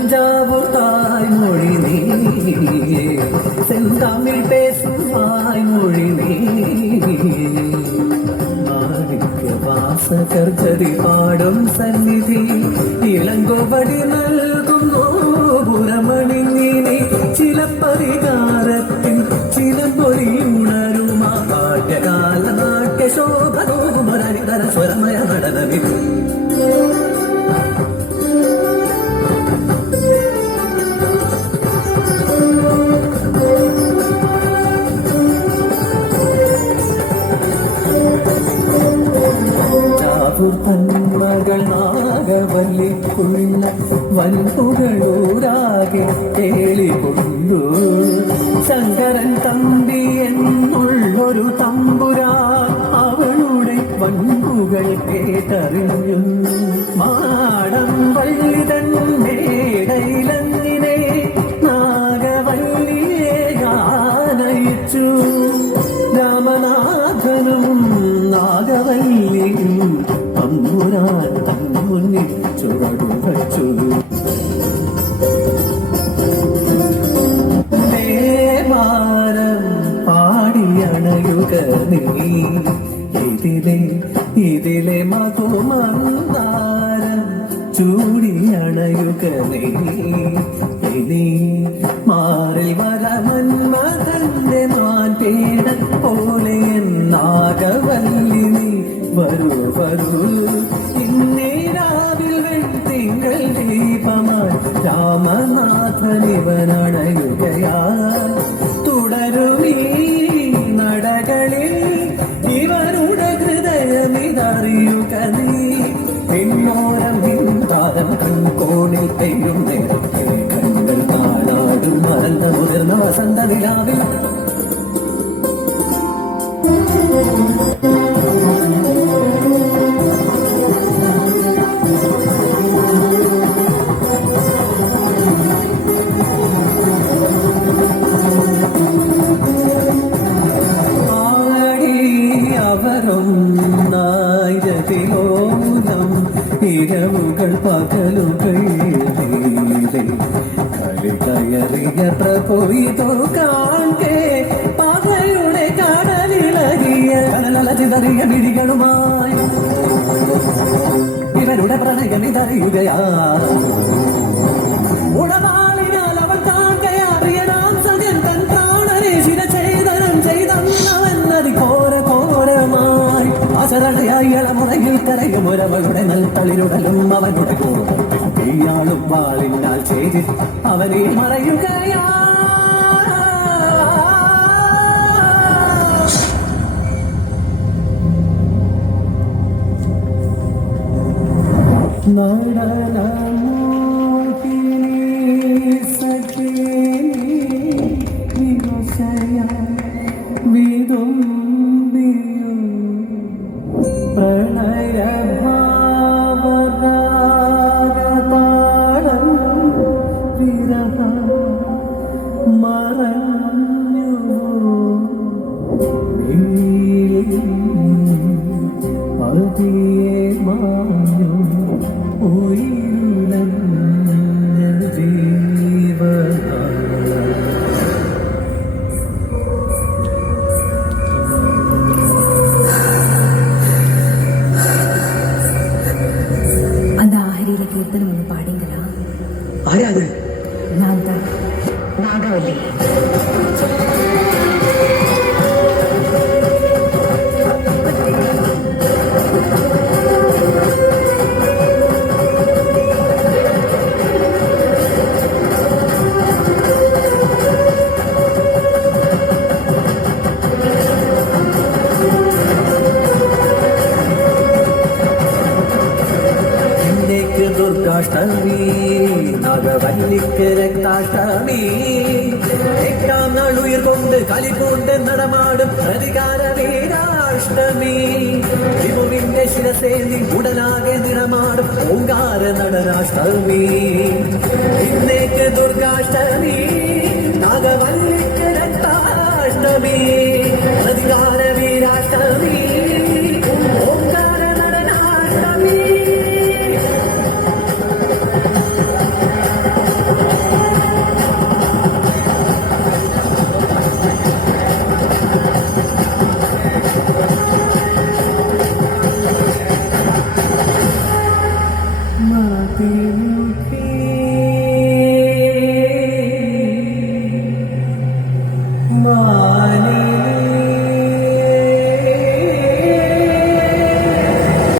தஞ்சாவூர்தாய் மொழி நீ செந்தமிழ் பேசுவாய் மொழி நீக்க வாசகர் ஜதி பாடும் സന്നിധി. ഇളങ്കോപടി നൽകുന്നു പുറമണിഞ്ഞിനെ ചിലപ്പതികാരത്തിൻ ചിലപ്പൊഴി ഉണരുമാ പാഠ്യകാല നാട്യശോഭ സ്വരമയ നടനവിധി നാഗവല്ലിക്കുള്ള വൻപുകളൂരാകെ കേളികൊണ്ടു ശങ്കരൻ തമ്പി എന്നുള്ളൊരു തമ്പുരാ അവളുടെ വൻപുകൾ കേട്ടറിഞ്ഞു. മാടം മേടയിലങ്ങിനെ ഇതിലെ മധുമന്ദാരം ചൂടിയണയുക നീ ഇനി മാറി വര മന്മഥന്റെ മാറ്റേട പോലെ നാഗവല്ലി നീ വരൂ വരൂ. ഇന്നേരാവിൽ വെൺതിങ്കൾ ദീപമാൻ രാമനാഥനിവനണയുകയാ നേരത്തെ കണ്ണുകൾ താഴാടും മറന്ന മുതിർന്ന വസന്ത നിലാവിൽ ആടി അവരൊന്നായിരത്തിലോലം ഇരവുകൾ പകലുകൾ. കളി കയറിയ പ്രഭു ഇതോ കാൺകേ പകയുടെ കടലിളകിയ കടലല ചിതറിയ മിഴികളുമായി ഇവരുടെ പ്രണയം ഇതറിയുകയാ ഉടവാളിനാൽ കരയും നൽത്തളിരുടലും പോകും കോപത്തിൽ ഇയാളും വാളിനാൽ ചെയ്തി അവനെ മറയുകയാ. அந்த ஆஹரியில கீர்த்தனம் ஒன்று பாடுங்களா ஆராது நான் தான் 長尾。ദുർഗാഷ്ടമി നഗവല്ലിക്കര രക്താഷ്ടമി എട്ടാം നാൾ ഉയർ കൊണ്ട് കളി കൊണ്ട് നടമാടും പ്രതികാര വീരാഷ്ടമി വിമുവിന്റെ ശിരസേന്തി ഉടലാകെ നിറമാടും ഓങ്കാര നടനാഷ്ടമി. ഇന്നേക്ക് ദുർഗാഷ്ടമി നാഗവല്ലിക്ക് അധികാര പ്രതികാര